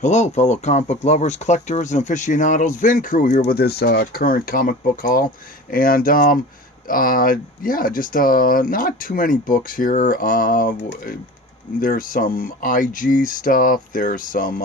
Hello, fellow comic book lovers, collectors, and aficionados. Vin Crew here with this current comic book haul, and yeah, just not too many books here. There's some IG stuff. There's some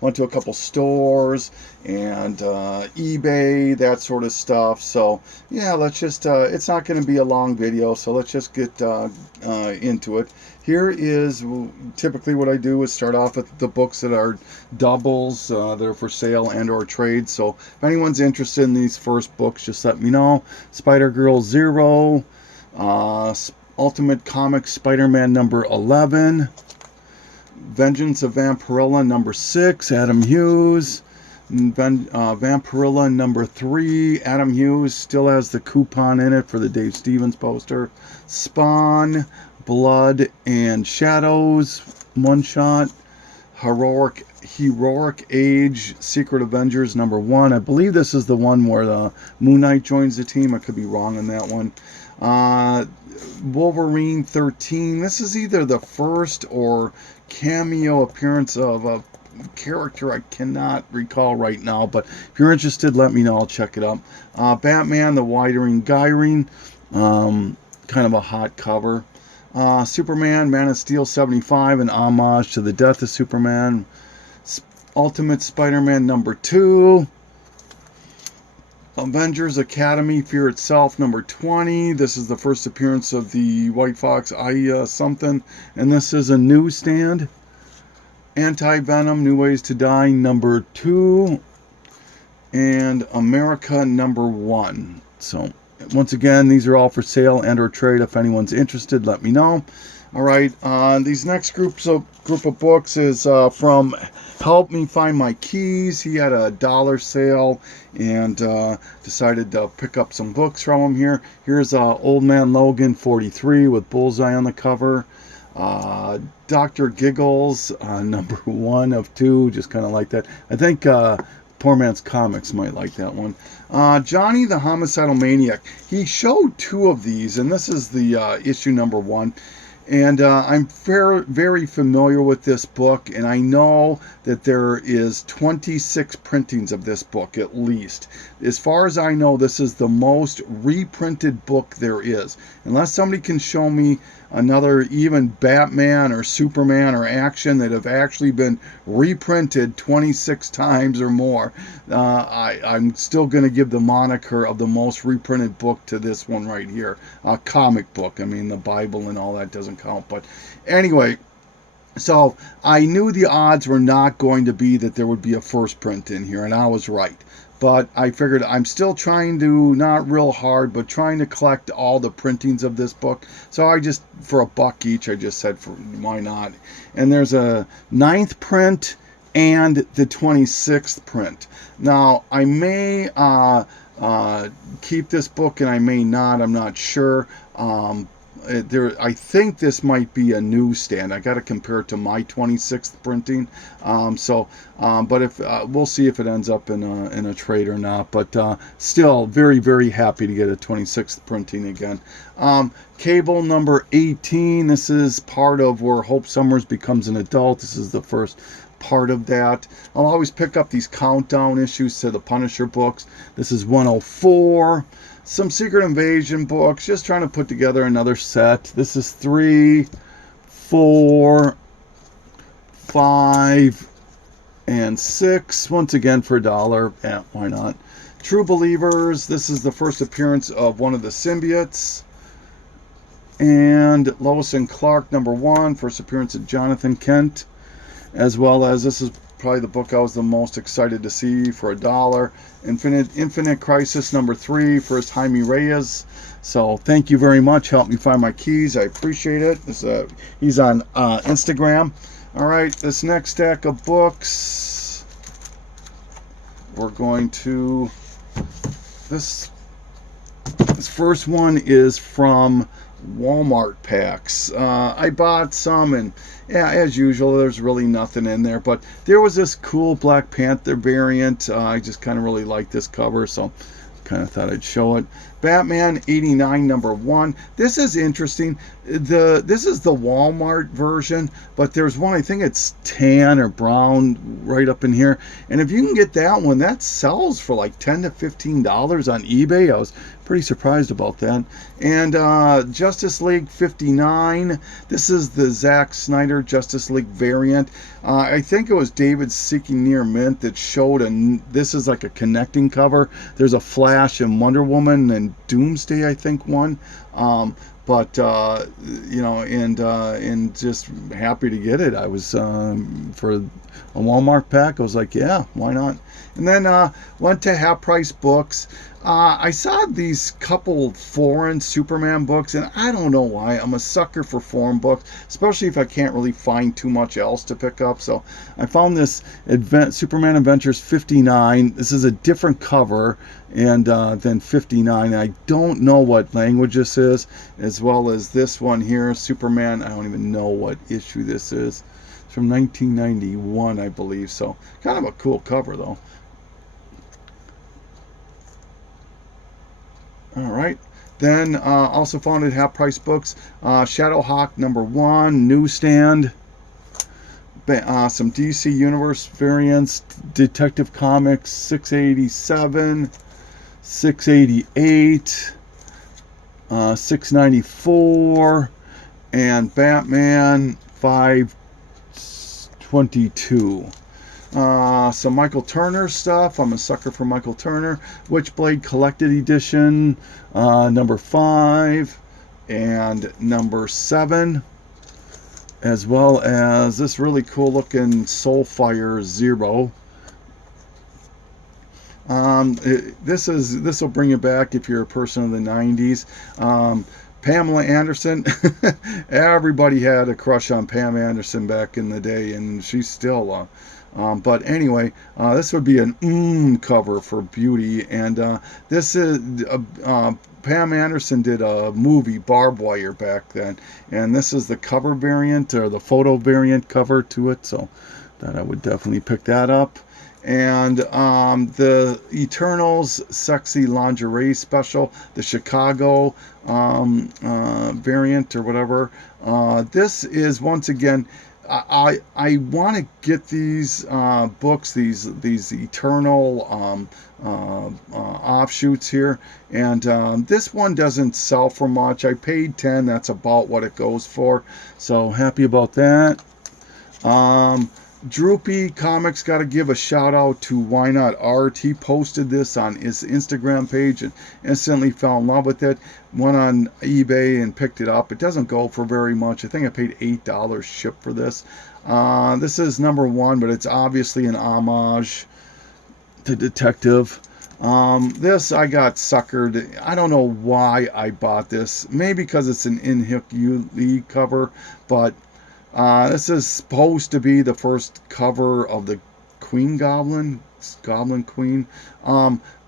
went to a couple stores and eBay, that sort of stuff. So yeah, let's just. It's not going to be a long video, so let's just get into it. Here is typically what I do is start off with the books that are doubles that are for sale and or trade. So if anyone's interested in these first books, just let me know. Spider-Girl 0, uh, Ultimate Comics Spider-Man number 11, Vengeance of Vampirilla number 6, Adam Hughes, Vampirilla number 3, Adam Hughes still has the coupon in it for the Dave Stevens poster, Spawn, Blood and Shadows, one shot, Heroic Age, Secret Avengers number 1. I believe this is the one where the Moon Knight joins the team. I could be wrong on that one. Wolverine 13. This is either the first or cameo appearance of a character I cannot recall right now, but if you're interested, let me know. I'll check it out. Batman, the Wandering Gyring, kind of a hot cover. Superman, Man of Steel 75, an homage to the death of Superman. Ultimate Spider-Man number 2. Avengers Academy, Fear Itself number 20. This is the first appearance of the White Fox, something. And this is a newsstand. Anti-Venom, New Ways to Die number 2. And America number 1. So once again, these are all for sale and or trade. If anyone's interested, let me know. All right, these next group of books is from Help Me Find My Keys. He had a dollar sale and decided to pick up some books from him here. Here's Old Man Logan 43 with Bullseye on the cover. Dr. Giggles, number 1 of 2, just kind of like that. I think Poor Man's Comics might like that one. Johnny the Homicidal Maniac. He showed 2 of these, and this is the issue number 1. And I'm very familiar with this book, and I know that there is 26 printings of this book at least. As far as I know, this is the most reprinted book there is. Unless somebody can show me another even Batman or Superman or action that have actually been reprinted 26 times or more, I'm still going to give the moniker of the most reprinted book to this one right here. A comic book. I mean, the Bible and all that doesn't count. But anyway, so I knew the odds were not going to be that there would be a first print in here, and I was right. But I figured I'm still trying to, not real hard, but trying to collect all the printings of this book. So I just, for $1 each, I just said, why not? And there's a 9th print and the 26th print. Now, I may keep this book and I may not. I'm not sure. I think this might be a newsstand. I got to compare it to my 26th printing. But if we'll see if it ends up in a trade or not. But still, very happy to get a 26th printing again. Cable number 18. This is part of where Hope Summers becomes an adult. This is the first part of that. I'll always pick up these countdown issues to the Punisher books. This is 104. Some Secret Invasion books, just trying to put together another set. This is 3, 4, 5, and 6. Once again for $1. Yeah, why not? True Believers. This is the first appearance of one of the symbiotes. And Lois and Clark number 1, first appearance of Jonathan Kent. As well as, this is probably the book I was the most excited to see for $1. Infinite Crisis number 3, first Jaime Reyes. So thank you very much. Help me find my keys. I appreciate it. He's on Instagram. All right, this next stack of books, we're going to, this first one is from Walmart packs. I bought some, and yeah, as usual, there's really nothing in there, but there was this cool Black Panther variant. I just kind of really like this cover, so kind of thought I'd show it. Batman 89 #1. This is interesting. This is the Walmart version, but there's one, I think it's tan or brown right up in here. And if you can get that one, that sells for like $10 to $15 on eBay. I was pretty surprised about that. And Justice League 59. This is the Zack Snyder Justice League variant. I think it was David Seeking Near Mint that showed, and this is like a connecting cover. There's a Flash and Wonder Woman and Doomsday, I think, one. But you know, and just happy to get it. I was for a Walmart pack. I was like, yeah, why not? And then went to Half Price Books. I saw these couple foreign Superman books, and I don't know why. I'm a sucker for foreign books, especially if I can't really find too much else to pick up. So I found this Superman Adventures 59. This is a different cover and than 59. I don't know what language this is, as well as this one here, Superman. I don't even know what issue this is. It's from 1991, I believe. So kind of a cool cover, though. All right. Then also found at Half Price Books, Shadowhawk #1, newsstand. Some DC Universe variants, Detective Comics 687, 688, 694, and Batman 522. Some Michael Turner stuff. I'm a sucker for Michael Turner. Witchblade Collected Edition #5 and #7, as well as this really cool looking Soulfire Zero. This will bring you back if you're a person of the 90s. Pamela Anderson. Everybody had a crush on Pam Anderson back in the day, and she's still but anyway, this would be an cover for beauty, and this is Pam Anderson did a movie, Barbed Wire, back then, and this is the cover variant, or the photo variant cover to it, so that I would definitely pick that up. And the Eternals Sexy Lingerie Special, the Chicago variant or whatever. This is, once again, I want to get these books, these Eternal offshoots here, and this one doesn't sell for much. I paid $10. That's about what it goes for, so happy about that. Droopy Comics, got to give a shout out to Why Not Art. He posted this on his Instagram page and instantly fell in love with it. Went on eBay and picked it up. It doesn't go for very much. I think I paid $8 shipped for this. This is #1, but it's obviously an homage to Detective. This I got suckered. I don't know why I bought this. Maybe because it's an In-Hook U cover, but this is supposed to be the first cover of the Goblin Queen.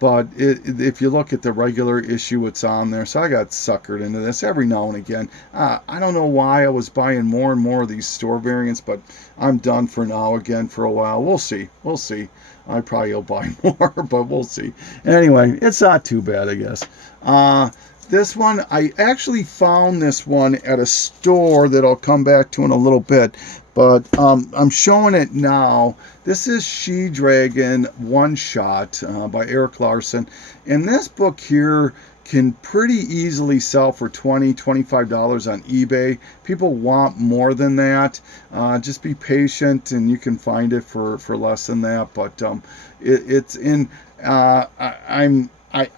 But if you look at the regular issue, it's on there. So I got suckered into this every now and again. I don't know why I was buying more and more of these store variants, but I'm done for now again for a while. We'll see. We'll see. I probably will buy more, but we'll see. Anyway, it's not too bad, I guess. This one, I actually found this one at a store that I'll come back to in a little bit, but I'm showing it now. This is She-Dragon One Shot by Eric Larson, and this book here can pretty easily sell for $20, $25 on eBay. People want more than that. Just be patient, and you can find it for less than that. But it's in.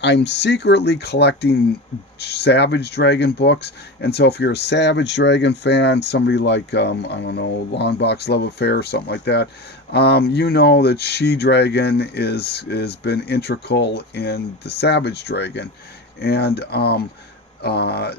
I'm secretly collecting Savage Dragon books, and so if you're a Savage Dragon fan, somebody like I don't know, Long Box Love Affair or something like that, you know that She-Dragon is been integral in the Savage Dragon, and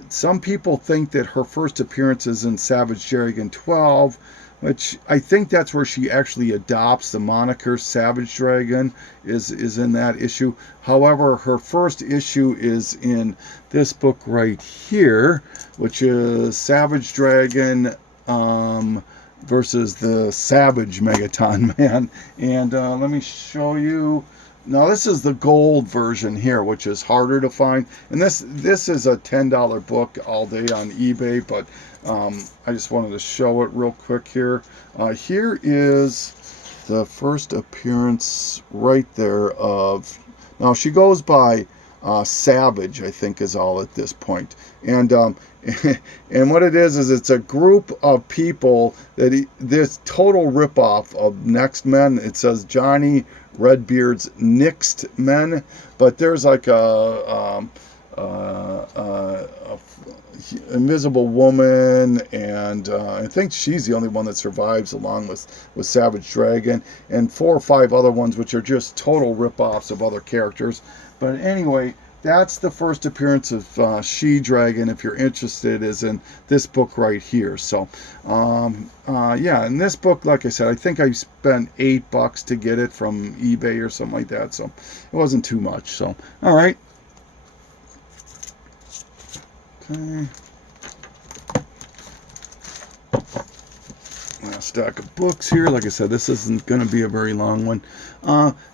some people think that her first appearance is in Savage Dragon 12, which I think that's where she actually adopts the moniker Savage Dragon, is in that issue. However, her first issue is in this book right here, which is Savage Dragon versus the Savage Megaton Man. And let me show you. Now this is the gold version here, which is harder to find. And this is a $10 book all day on eBay, but I just wanted to show it real quick here. Here is the first appearance right there of. Now she goes by Savage, I think, is all at this point. And and what it is it's a group of people that this total ripoff of Next Men. It says Johnny Redbeard's Next Men, but there's like a Invisible Woman, and I think she's the only one that survives, along with Savage Dragon, and 4 or 5 other ones which are just total rip-offs of other characters. But anyway, that's the first appearance of She-Dragon. If you're interested, is in this book right here. So yeah, in this book, like I said, I think I spent $8 to get it from eBay or something like that, so it wasn't too much. So all right. Okay. A stack of books here. Like I said, this isn't going to be a very long one.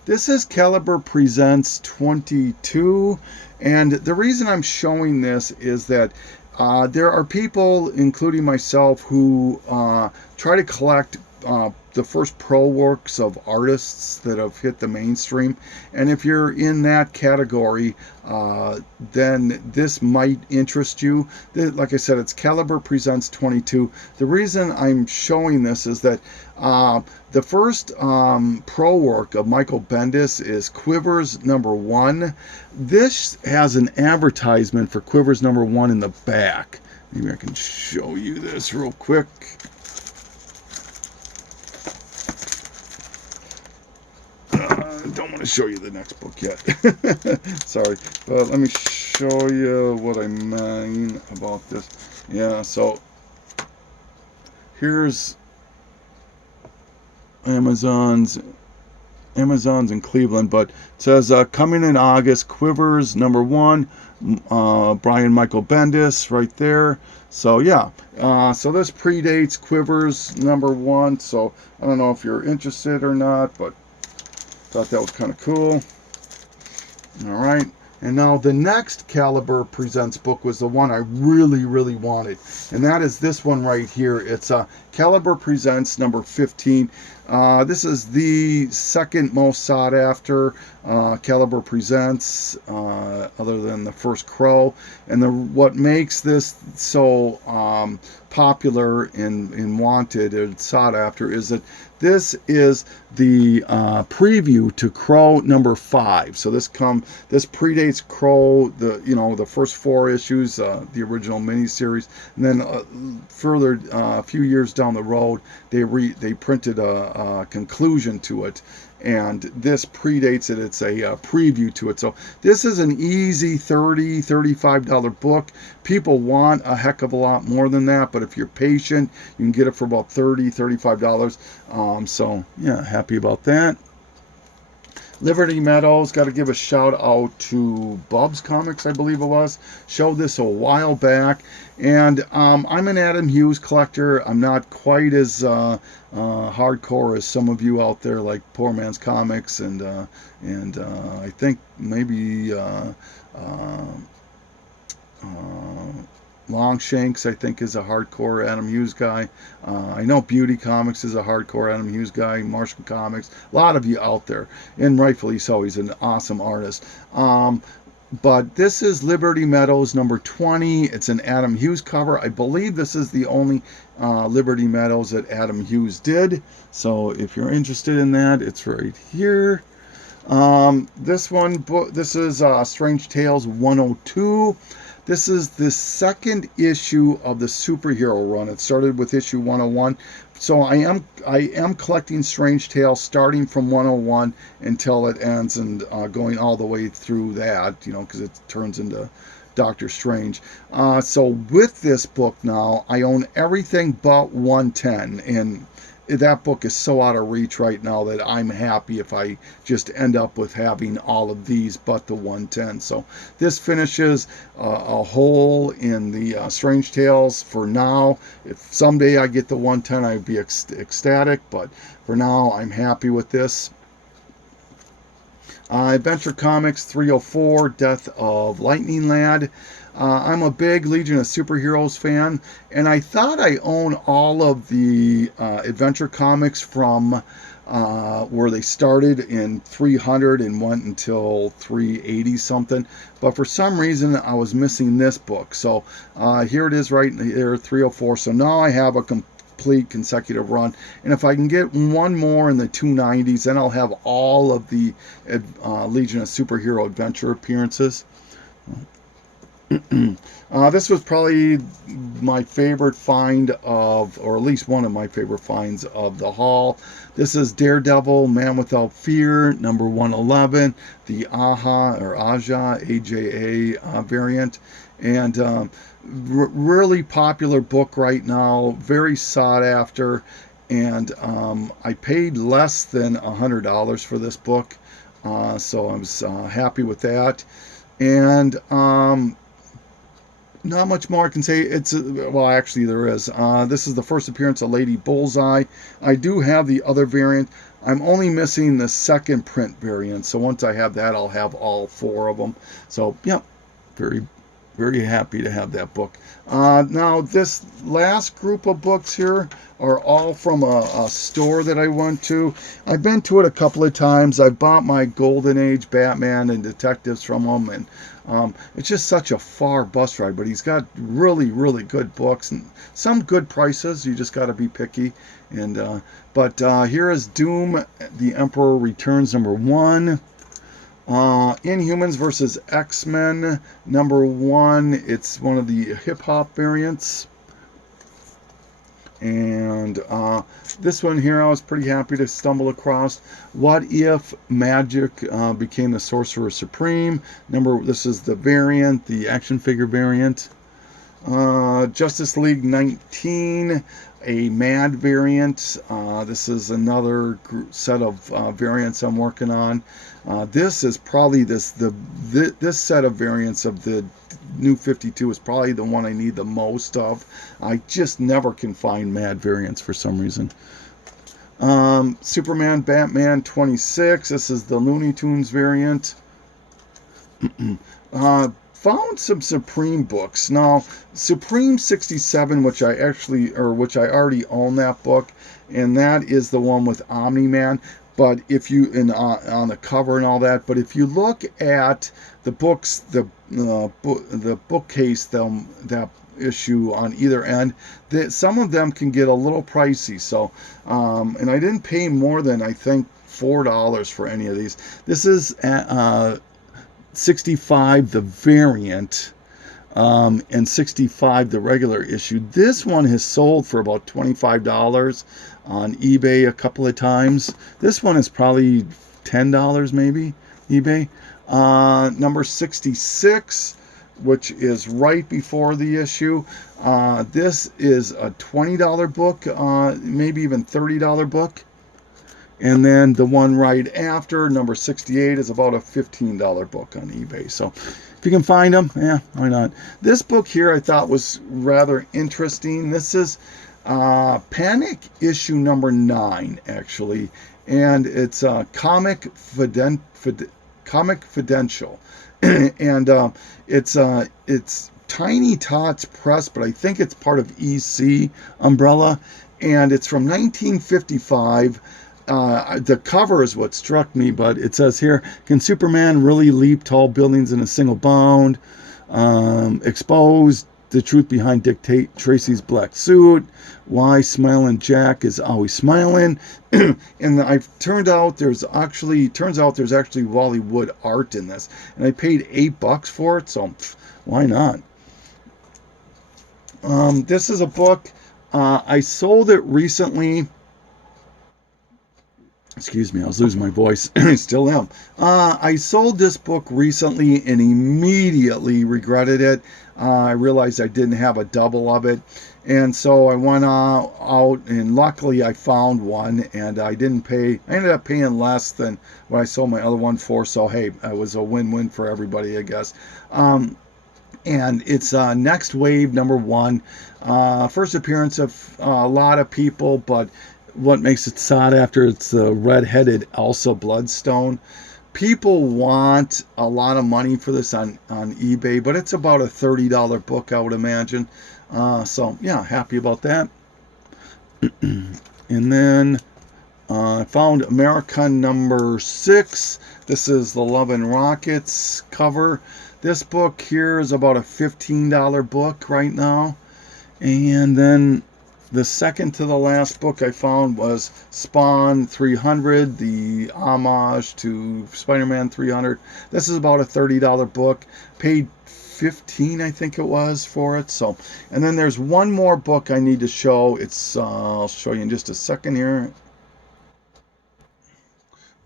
This is Caliber Presents 22, and the reason I'm showing this is that there are people, including myself, who try to collect the first pro works of artists that have hit the mainstream. And if you're in that category, then this might interest you. Like I said, it's Caliber Presents 22. The reason I'm showing this is that the first pro work of Michael Bendis is Quivers #1. This has an advertisement for Quivers #1 in the back. Maybe I can show you this real quick. Don't want to show you the next book yet. Sorry, but let me show you what I mean about this. Yeah, so here's Amazon's in Cleveland, but it says coming in August, Quivers #1, Brian Michael Bendis right there. So yeah, so this predates Quivers #1, so I don't know if you're interested or not, but thought that was kind of cool. All right. And now the next Caliber Presents book was the one I really, really wanted. And that is this one right here. It's Caliber Presents #15. This is the second most sought after Caliber Presents, other than the first Crow. And what makes this so popular and wanted and sought after is that this is the preview to Crow #5. So this predates Crow, the first 4 issues, the original miniseries, and then further a few years down the road, they printed a conclusion to it. And this predates it. It's a preview to it. So this is an easy $30, $35 book. People want a heck of a lot more than that, but if you're patient, you can get it for about $30, $35. So yeah, happy about that. Liberty Meadows, got to give a shout out to Bub's Comics, I believe it was. Showed this a while back. And I'm an Adam Hughes collector. I'm not quite as hardcore as some of you out there, like Poor Man's Comics, and I think maybe Longshanks, I think, is a hardcore Adam Hughes guy. I know Beauty Comics is a hardcore Adam Hughes guy. Martian Comics, a lot of you out there, and rightfully so. He's an awesome artist. But this is Liberty Meadows #20. It's an Adam Hughes cover. I believe this is the only Liberty Meadows that Adam Hughes did. So if you're interested in that, it's right here. This is Strange Tales 102. This is the second issue of the superhero run. It started with issue 101. So I am collecting Strange Tales starting from 101 until it ends, and going all the way through that, because it turns into Doctor Strange. So with this book now, I own everything but 110, and that book is so out of reach right now that I'm happy if I just end up with having all of these but the 110. So this finishes a hole in the Strange Tales for now. If someday I get the 110, I'd be ecstatic, but for now I'm happy with this. Adventure Comics 304, Death of Lightning Lad. I'm a big Legion of Superheroes fan, and I thought I own all of the Adventure Comics from where they started in 300 and went until 380 something. But for some reason, I was missing this book. So here it is right here, 304. So now I have a complete consecutive run. And if I can get one more in the 290s, then I'll have all of the Legion of Superhero Adventure appearances. This was probably my favorite find of, or at least one of my favorite finds of the haul. This is Daredevil, Man Without Fear, number 111, the Aja variant. And really popular book right now, very sought after. And I paid less than $100 for this book, so I was happy with that. And not much more I can say. Well, actually there is. This is the first appearance of Lady Bullseye. I do have the other variant. I'm only missing the second print variant. So once I have that, I'll have all four of them. So, yeah, very, very happy to have that book. Now, this last group of books here are all from a store that I went to. I've been to it a couple of times. I've bought my Golden Age Batman and Detectives from him, and it's just such a far bus ride, but he's got really, really good books and some good prices. You just got to be picky. And but here is Doom, the Emperor Returns, number 1. Inhumans versus X-Men, number 1. It's one of the hip-hop variants. And this one here I was pretty happy to stumble across. What If Magic Became the Sorcerer Supreme? This is the variant, the action figure variant. Justice League 19, a Mad variant. This is another set of variants I'm working on. This is probably this set of variants of the New 52 is probably the one I need the most of. I just never can find Mad variants for some reason. Superman Batman 26. This is the Looney Tunes variant. Found some Supreme books. Now, Supreme 67, which I already own that book, and that is the one with Omni-Man. But if you on the cover and all that, but if you look at the books, the bookcase, that issue on either end, some of them can get a little pricey. So, and I didn't pay more than I think $4 for any of these. This is 65 the variant, and 65 the regular issue. This one has sold for about $25 on eBay a couple of times. This one is probably $10 maybe, eBay. Number 66, which is right before the issue. This is a $20 book, maybe even $30 book. And then the one right after, number 68, is about a $15 book on eBay. So if you can find them, yeah, why not? This book here I thought was rather interesting. This is Panic issue number 9, actually. And it's Comic Fidential. And it's Tiny Tots Press, but I think it's part of EC umbrella. And it's from 1955. The cover is what struck me, but it says here, can Superman really leap tall buildings in a single bound? Expose the truth behind Dick Tracy's black suit. Why Smiling Jack is always smiling. And turns out there's actually Wally Wood art in this. And I paid $8 for it, so why not? This is a book. I sold it recently. Excuse me, I was losing my voice. I still am. I sold this book recently and immediately regretted it. I realized I didn't have a double of it. And so I went out and luckily I found one, and I didn't pay. I ended up paying less than what I sold my other one for. So, hey, it was a win-win for everybody, I guess. And it's Next Wave number 1. First appearance of a lot of people, but what makes it sought after, it's the red-headed Elsa Bloodstone. people want a lot of money for this on eBay, but it's about a $30 book, I would imagine. So yeah, happy about that. And then I found America number 6. This is the Love and Rockets cover. This book here is about a $15 book right now. And then the second to the last book I found was Spawn 300, the homage to Spider-Man 300. This is about a $30 book. Paid 15, I think it was, for it. So, and then there's one more book I need to show. It's I'll show you in just a second here.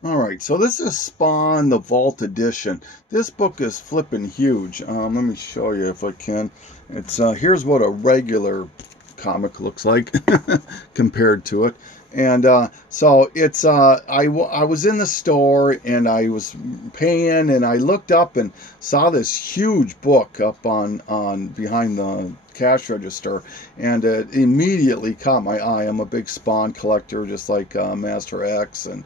All right, so this is Spawn, the Vault Edition. This book is flipping huge. Let me show you if I can. It's here's what a regular comic looks like compared to it. And so it's I was in the store and I was paying and I looked up and saw this huge book up on behind the cash register, and it immediately caught my eye. I'm a big Spawn collector, just like Master X and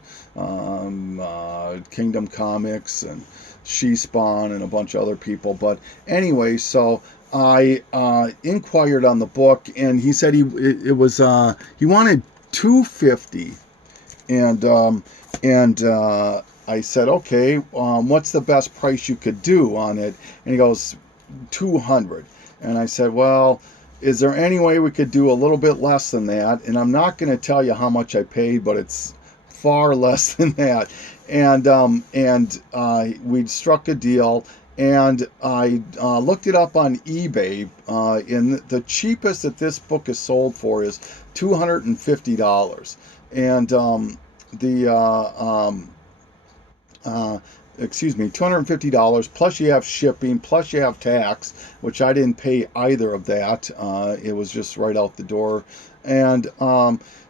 Kingdom Comics and She-Spawn and a bunch of other people. But anyway, so I inquired on the book, and he said he wanted $250, and I said, okay, what's the best price you could do on it? And he goes, $200. And I said, well, is there any way we could do a little bit less than that? And I'm not going to tell you how much I paid, but it's far less than that. And we struck a deal. And I looked it up on eBay, and the cheapest that this book is sold for is $250. And $250, plus you have shipping, plus you have tax, which I didn't pay either of that. It was just right out the door. And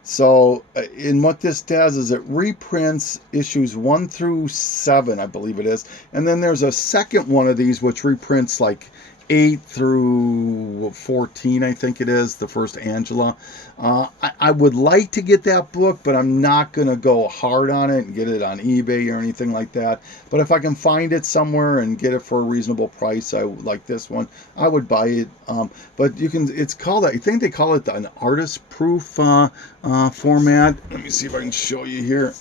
so in what this does is it reprints issues 1 through 7, I believe it is. And then there's a second one of these which reprints like 8 through 14, I think it is, the first Angela. I would like to get that book, but I'm not going to go hard on it and get it on eBay or anything like that. But if I can find it somewhere and get it for a reasonable price, like this one, I would buy it. But you can, it's called, I think they call it an artist proof format. Let me see if I can show you here.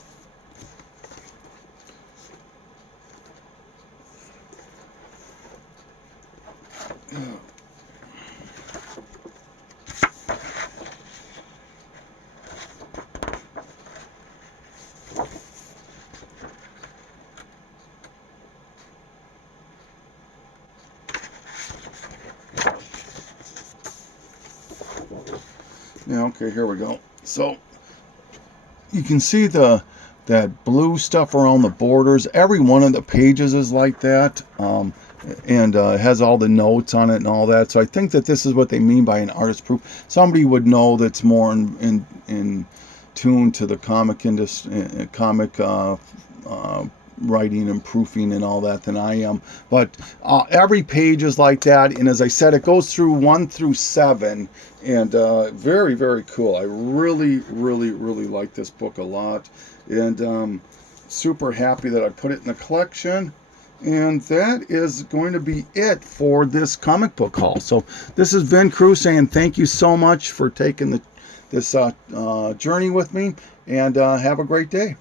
Yeah, okay, here we go. So you can see that blue stuff around the borders. Every one of the pages is like that, and it has all the notes on it and all that. So I think that this is what they mean by an artist proof. Somebody would know that's more in tune to the comic industry, comic writing and proofing and all that than I am. But every page is like that, and as I said, it goes through 1 through 7, and very, very cool. I really, really, really like this book a lot, and super happy that I put it in the collection. And that is going to be it for this comic book haul. So this is Vin Cruz saying thank you so much for taking this journey with me, and have a great day.